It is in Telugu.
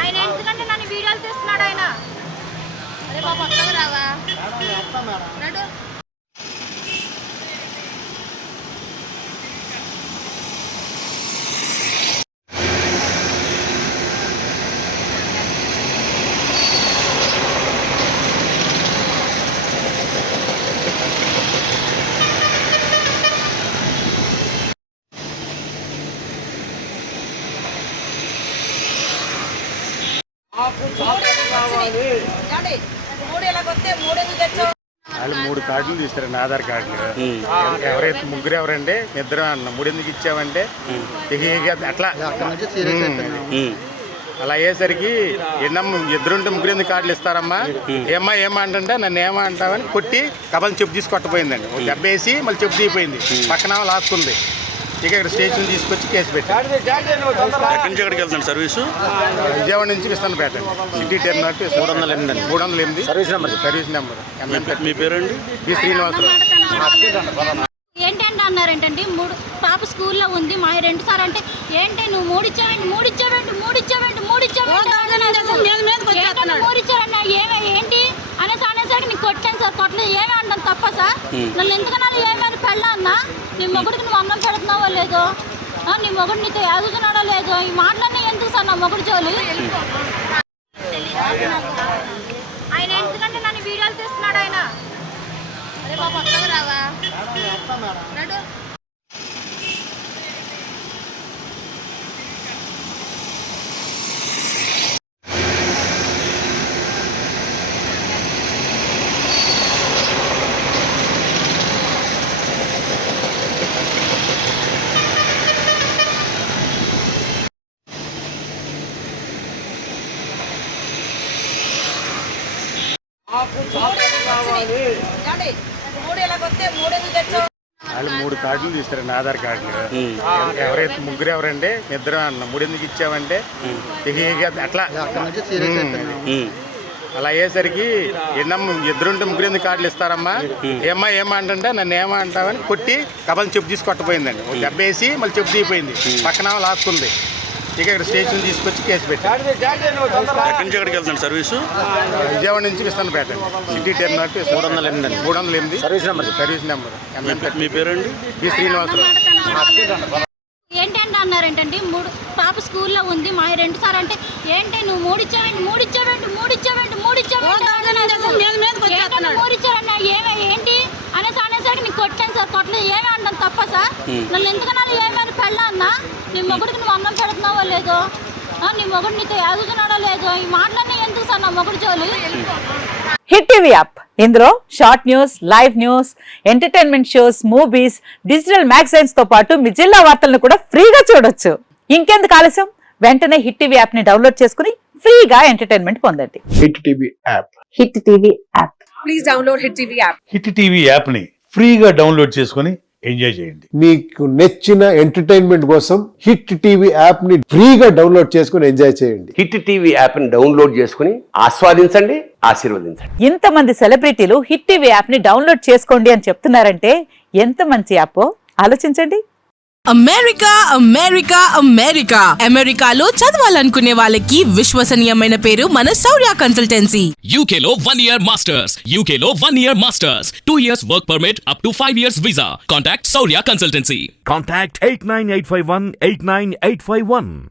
ఆయన ఎందుకంటే నన్ను వీడియోలు తీస్తున్నాడు ఆయన. అరే బాబు అక్కగా రావా నడు. వాళ్ళు 3 కార్డులు తీస్తారండి, ఆధార్ కార్డులు. ఎవరైతే ముగ్గురు ఎవరండి, ఇద్దరు అన్న 3 ఎందుకు ఇచ్చామంటే అట్లా అలా అయ్యేసరికి ఎన్నమ్మ ఇద్దరుంటే 3 ఎందుకు కార్డులు ఇస్తారమ్మా, ఏమా అంటే నన్ను ఏమా అంటావని కొట్టి కబల్ చెప్పు తీసి కొట్టపోయిందండి. దెబ్బ వేసి మళ్ళీ చెప్పు తీయిపోయింది, పక్కన లాక్కుంది. ఇక ఇక్కడ స్టేషన్ తీసుకొచ్చి కేసు పెట్టారు. సర్వీసు విజయవాడ నుంచి Vistannapeta city terminal 308 service number. మీ పేరండి? బి శ్రీనివాసరావు. ఏంటంటే అన్నారేంటండి, 3 పాప స్కూల్లో ఉంది మా 2 సార్ అంటే ఏంటి నువ్వు 3 ఇచ్చావండి ఏంటి అనేసరికి నీకు కొట్టాను సార్. కొట్టలేదు ఏమి అంటాను తప్ప సార్? నన్ను ఎందుకన్నా ఏమైనా పెళ్ళా అన్నా, నీ మొగుడికి నువ్వు అన్నం పెడుతున్నావో లేదో, నీ మొగుడు నీతో ఎదుగుతున్నాడో లేదో, ఈ మాటలన్నీ ఎందుకు సార్ నా మొగుడు జోలి? ఆయన ఎందుకంటే నన్ను వీడియోలు తీస్తున్నాడు ఆయన. అరే బాబు అక్కగా రావా నడు. వాళ్ళు 3 కార్డులు తీస్తారండి, ఆధార్ కార్డులు. ఎవరైతే ముగ్గురు ఎవరండి, ఇద్దరు అన్న 3 ఎందుకు ఇచ్చామంటే అట్లా అలా అయ్యేసరికి ఎన్నమ్మ ఇద్దరుంటే 3 ఎందుకు కార్డులు ఇస్తారమ్మా, ఏమా అంటే నన్ను ఏమా అంటావని కొట్టి కబల్ చెప్పు తీసి కొట్టపోయిందండి. దెబ్బ వేసి మళ్ళీ చెప్పు తీయిపోయింది, పక్కన లాక్కుంది. ఇక ఇక్కడ స్టేషన్ తీసుకొచ్చి కేసు పెట్టారు. సర్వీసు విజయవాడ నుంచి Vistannapeta city terminal 308 service number. మీ పేరండి? బి శ్రీనివాసరావు. ఏంటంటే అన్నారేంటండి, 3 పాప స్కూల్లో ఉంది మా 2 సార్ అంటే ఏంటి నువ్వు 3 ఇచ్చావన్నా ఏంటి అనేసరికి నీకు కొట్టాను సార్. కొట్టలేదు ఏమి అంటాను తప్ప సార్? నన్ను ఎందుకన్నా ఏమైనా పెళ్ళా అన్నా, నీ మొగుడికి నువ్వు అన్నం పెడుతున్నావో లేదో, నీ మొగుడు నీతో ఎదుగుతున్నాడో లేదో, ఈ మాటలన్నీ ఎందుకు సార్ నా మొగుడు జోలి? హిట్ టీవీ యాప్, ఇందులో short news, live news, entertainment shows, movies, digital magazines తో పాటు మీ జిల్లా వార్తలను కూడా ఫ్రీగా చూడొచ్చు. ఇంకెందుకు ఆలస్యం, వెంటనే హిట్ టీవీ యాప్ ని డౌన్లోడ్ చేసుకుని ఫ్రీగా ఎంటర్టైన్మెంట్ పొందండి. Hit TV app. Hit TV app. Please download hit TV app. Hit TV app ని ఫ్రీగా డౌన్లోడ్ చేసుకుని ఎంజాయ్ చేయండి. మీకు నచ్చిన ఎంటర్టైన్మెంట్ కోసం హిట్ టీవీ యాప్ ని ఫ్రీగా డౌన్లోడ్ చేసుకుని ఎంజాయ్ చేయండి. హిట్ టీవీ యాప్ ని డౌన్లోడ్ చేసుకుని ఆస్వాదించండి, ఆశీర్వదించండి. ఇంతమంది సెలబ్రిటీలు హిట్ టీవీ యాప్ ని డౌన్లోడ్ చేసుకోండి అని చెప్తున్నారంటే ఎంత మంచి యాప్ ఆలోచించండి. అమెరికా అమెరికా అమెరికా అమెరికాలో చదవాలనుకునే వాళ్ళకి విశ్వసనీయమైన పేరు మన శౌర్య కన్సల్టెన్సీ. UK లో 1 year masters, UK లో 1 year masters, 2 years work permit up to 5 years visa. Contact Saurya Consultancy. Contact 89851 89851.